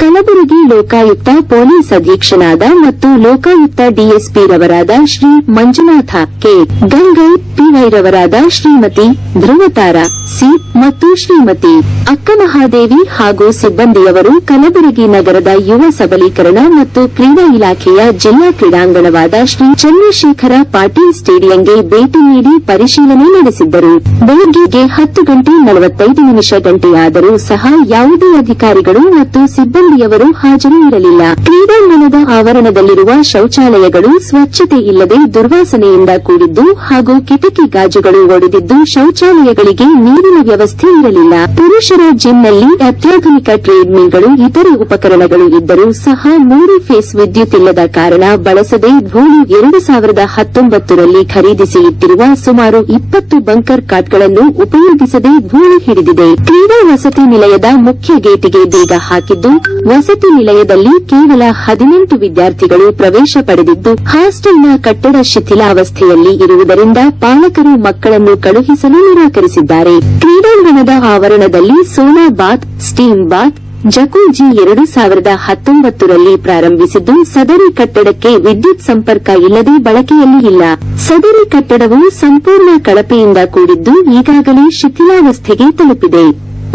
Kalaburagi Lokayukta police ಅಧೀಕ್ಷನಾದ ಮತ್ತು Lokayukta DSP ರವರಾದ ಶ್ರೀ ಮಂಜುನಾಥ ಕೆ ಗಂಗೈ ಪಿವೈರವರಾದ ಶ್ರೀಮತಿ ಧ್ರುವತಾರ ಸಿ ಮತ್ತು ಶ್ರೀಮತಿ ಅಕ್ಕಮಹಾದೇವಿ ಹಾಗೂ ಸಿಬ್ಬಂದಿಯವರು ಕಲಬುರಗಿ ನಗರದ ಯುವ ಸಬಲೀಕರಣ ಮತ್ತು ಕ್ರೀಡಾ ಇಲಾಖೆಯ ಜಿಲ್ಲಾ ಕ್ರೀಡಾಂಗಣವಾದ ಶ್ರೀ ಚಂದ್ರಶೇಖರ ಪಾಟೀಲ್ ಸ್ಟೇಡಿಯಂಗೆ ಭೇಟಿ ನೀಡಿ ಪರಿಶೀಲನೆ ನಡೆಸಿದ್ದರು. ಬೆಳಗ್ಗೆ 10:45 ಗಂಟೆಯಾದರೂ ಸಹ ಯಾವುದೇ ಅಧಿಕಾರಿಗಳು ಮತ್ತು ಸಿಬ್ಬಂದಿಯವರು ಹಾಜರು ಇರಲಿಲ್ಲ. ಕ್ರೀಡಾಂಗಣದ ಆವರಣದಲ್ಲಿರುವ ಶೌಚಾಲಯಗಳು ಸ್ವಚ್ಛತೆ ಇಲ್ಲದೆ ದುರ್ವಾಸನೆಯಿಂದ ಕೂಡಿದ್ದು ಹಾಗೂ ಕಿಟಕಿ ಗಾಜುಗಳು ಒಡೆದಿದ್ದು ಶೌಚಾಲಯಗಳಿಗೆ ನೀರಿನ ವ್ಯವಸ್ಥೆ ಇರಲಿಲ್ಲ. ಪುರುಷರ ಜಿಮ್ನಲ್ಲಿ ಅತ್ಯಾಧುನಿಕ ಟ್ರೇಡ್ಮಿಲ್ಗಳು ಇತರೆ ಉಪಕರಣಗಳು ಇದ್ದರೂ ಸಹ 3 ಫೇಸ್ ವಿದ್ಯುತ್ ಇಲ್ಲದ ಕಾರಣ ಬಳಸದೆ ಧೂಳು 2019ರಲ್ಲಿ ಖರೀದಿಸಿ ಇಟ್ಟಿರುವ ಸುಮಾರು 20 ಬಂಕರ್ ಕಾಟ್ಗಳನ್ನು ಉಪಯೋಗಿಸದೆ ಧೂಳು ಹಿಡಿದಿದೆ. ಕ್ರೀಡಾ ವಸತಿ ನಿಲಯದ ಮುಖ್ಯ ಗೇಟಿಗೆ ಬೀಗ ಹಾಕಿದ್ದು ವಸತಿ ನಿಲಯದಲ್ಲಿ ಕೇವಲ 18 ವಿದ್ಯಾರ್ಥಿಗಳು ಪ್ರವೇಶ ಪಡೆದಿದ್ದು ಹಾಸ್ಟೆಲ್ನ ಕಟ್ಟಡ ಶಿಥಿಲಾವಸ್ಥೆಯಲ್ಲಿ ಇರುವುದರಿಂದ ಪಾಲಕರು ಮಕ್ಕಳನ್ನು ಕಳುಹಿಸಲು ನಿರಾಕರಿಸಿದ್ದಾರೆ. ಕ್ರೀಡಾಂಗಣದ ಆವರಣದಲ್ಲಿ ಸೋನಾ ಬಾತ್, ಸ್ಟೀಮ್ ಬಾತ್, ಜಕೂಜಿ 2019ರಲ್ಲಿ ಪ್ರಾರಂಭಿಸಿದ್ದು ಸದರಿ ಕಟ್ಟಡಕ್ಕೆ ವಿದ್ಯುತ್ ಸಂಪರ್ಕ ಇಲ್ಲದೆ ಬಳಕೆಯಲ್ಲಿ ಇಲ್ಲ. ಸದರಿ ಕಟ್ಟಡವು ಸಂಪೂರ್ಣ ಕಳಪೆಯಿಂದ ಕೂಡಿದ್ದು ಈಗಾಗಲೇ ಶಿಥಿಲಾವಸ್ಥೆಗೆ ತಲುಪಿದೆ.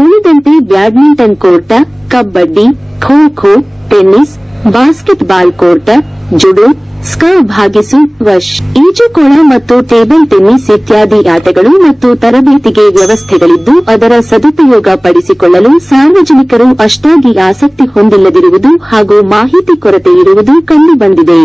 ಉಳಿದಂತೆ badminton court, kabaddi, kho kho, tennis, basketball court, judo, ಸ್ಕರ್ ಭಾಗಿಸು, ವಶ್, ಈಜುಕೊಳ ಮತ್ತು ಟೇಬಲ್ ಟೆನ್ನಿಸ್ ಇತ್ಯಾದಿ ಆಟಗಳು ಮತ್ತು ತರಬೇತಿಗೆ ವ್ಯವಸ್ಥೆಗಳಿದ್ದು ಅದರ ಸದುಪಯೋಗ ಪಡಿಸಿಕೊಳ್ಳಲು ಸಾರ್ವಜನಿಕರು ಅಷ್ಟಾಗಿ ಆಸಕ್ತಿ ಹೊಂದಿಲ್ಲದಿರುವುದು ಹಾಗೂ ಮಾಹಿತಿ ಕೊರತೆ ಇರುವುದು ಕಂಡುಬಂದಿದೆ.